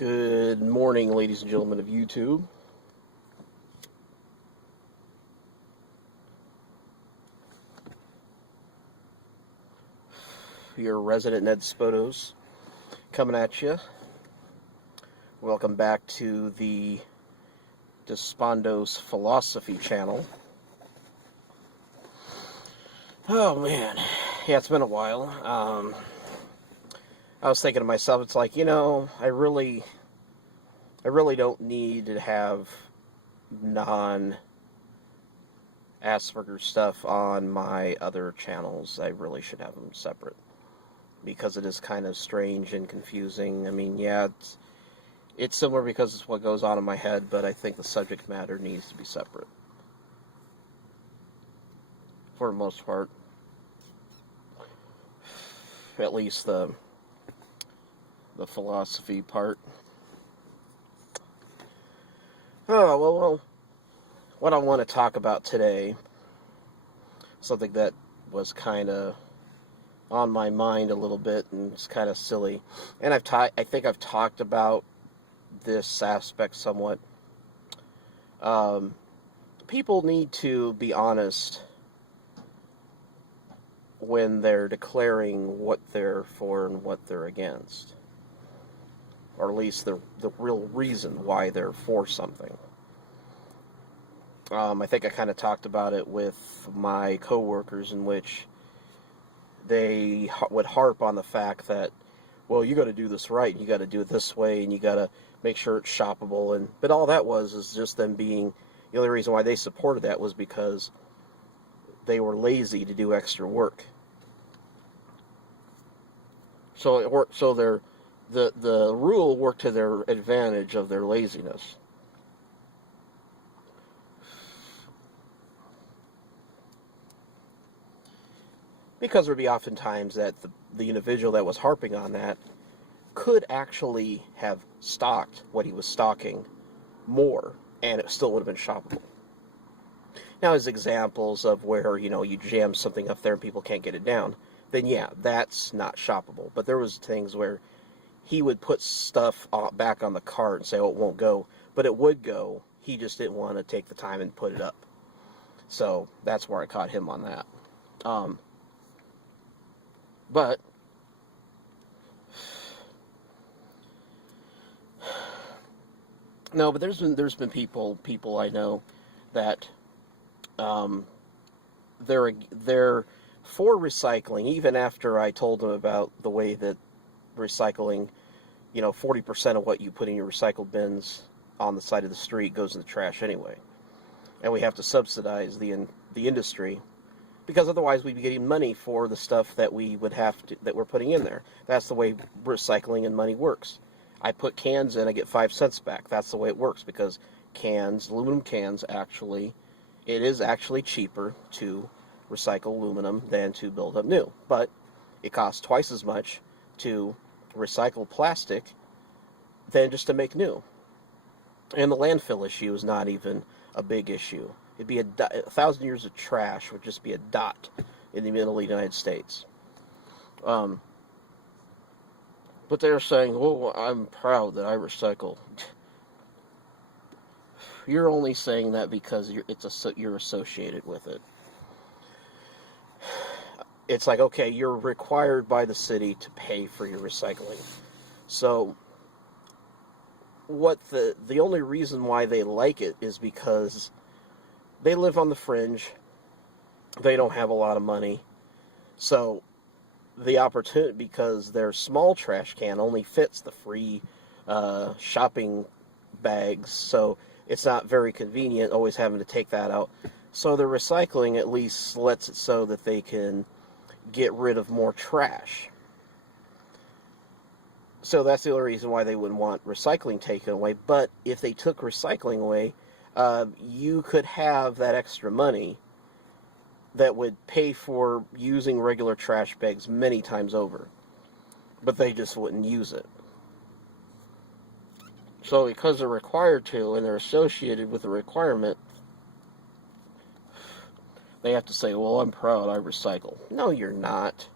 Good morning, ladies and gentlemen of YouTube. Your resident Ned Spotos coming at you. Welcome back to the Despondos Philosophy channel. Oh man, yeah, it's been a while. I was thinking to myself, it's like, I really don't need to have non-Asperger stuff on my other channels. I really should have them separate, because it is kind of strange and confusing. I mean, yeah, it's similar because it's what goes on in my head, but I think the subject matter needs to be separate, for the most part. At least the philosophy part. Oh, well, what I want to talk about today, something that was kind of on my mind a little bit, and it's kind of silly, and I think I've talked about this aspect somewhat. People need to be honest when they're declaring what they're for and what they're against, or at least the real reason why they're for something. I think I kind of talked about it with my coworkers, in which they would harp on the fact that, well, you got to do this right, and you got to do it this way, and you got to make sure it's shoppable. But all that is just them being, the only reason why they supported that was because they were lazy to do extra work. So the rule worked to their advantage of their laziness. Because there would be often times that the individual that was harping on that could actually have stocked what he was stocking more, and it still would have been shoppable. Now, as examples of where, you jam something up there and people can't get it down, then yeah, that's not shoppable. But there was things where he would put stuff back on the cart and say, oh, it won't go. But it would go. He just didn't want to take the time and put it up. So that's where I caught him on that. But no, but there's been people I know that they're for recycling, even after I told them about the way that recycling, 40% of what you put in your recycle bins on the side of the street goes in the trash anyway, and we have to subsidize the industry, because otherwise we'd be getting money for the stuff that that we're putting in there. That's the way recycling and money works. I put cans in, I get 5 cents back. That's the way it works, because aluminum cans, it is actually cheaper to recycle aluminum than to build up new. But it costs twice as much to recycle plastic than just to make new. And the landfill issue is not even a big issue. It'd be 1,000 years of trash would just be a dot in the middle of the United States. But they're saying, "Oh, I'm proud that I recycle." You're only saying that because you're associated with it. It's like, okay, you're required by the city to pay for your recycling. So the only reason why they like it is because they live on the fringe. They don't have a lot of money. So the opportunity, because their small trash can only fits the free shopping bags, so it's not very convenient always having to take that out. So the recycling at least lets it so that they can get rid of more trash. So that's the only reason why they wouldn't want recycling taken away. But if they took recycling away, you could have that extra money that would pay for using regular trash bags many times over. But they just wouldn't use it. So because they're required to, and they're associated with the requirement, they have to say, well, I'm proud I recycle. No, you're not.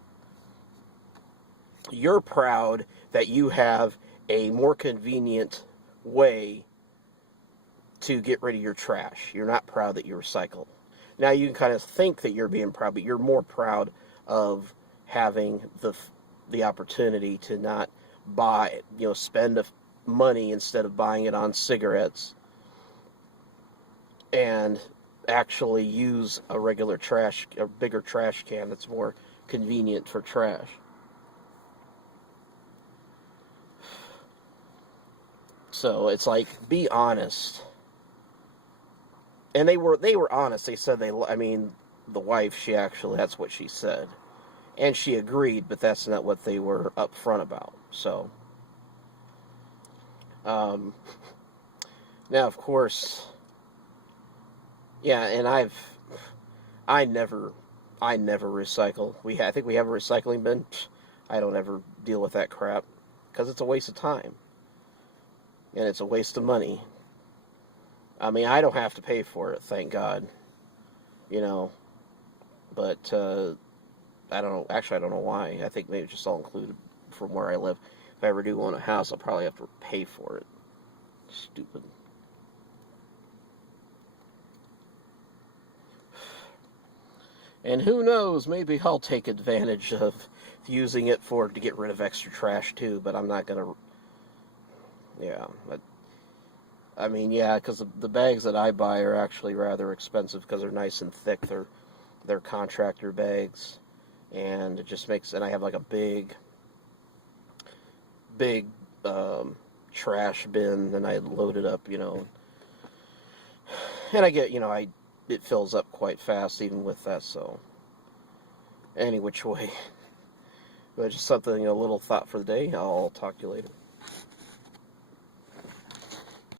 You're proud that you have a more convenient way to get rid of your trash. You're not proud that you recycle. Now you can kind of think that you're being proud, but you're more proud of having the opportunity to not buy, spend money instead of buying it on cigarettes, and actually use a bigger trash can that's more convenient for trash. So it's like, be honest. And they were honest. They said the wife, that's what she said. And she agreed, but that's not what they were upfront about. So, now of course, yeah, and I never recycle. I think we have a recycling bin. I don't ever deal with that crap because it's a waste of time and it's a waste of money. I mean, I don't have to pay for it, thank God. But I don't know. Actually, I don't know why. I think maybe it's just all included from where I live. If I ever do own a house, I'll probably have to pay for it. Stupid. And who knows, maybe I'll take advantage of using it to get rid of extra trash too, but I'm not going to, yeah. I mean, yeah, because the bags that I buy are actually rather expensive because they're nice and thick. They're contractor bags, and it just makes, and I have like a big trash bin, and I load it up, and I get, it fills up quite fast even with that, so any which way. But just something, a little thought for the day. I'll talk to you later.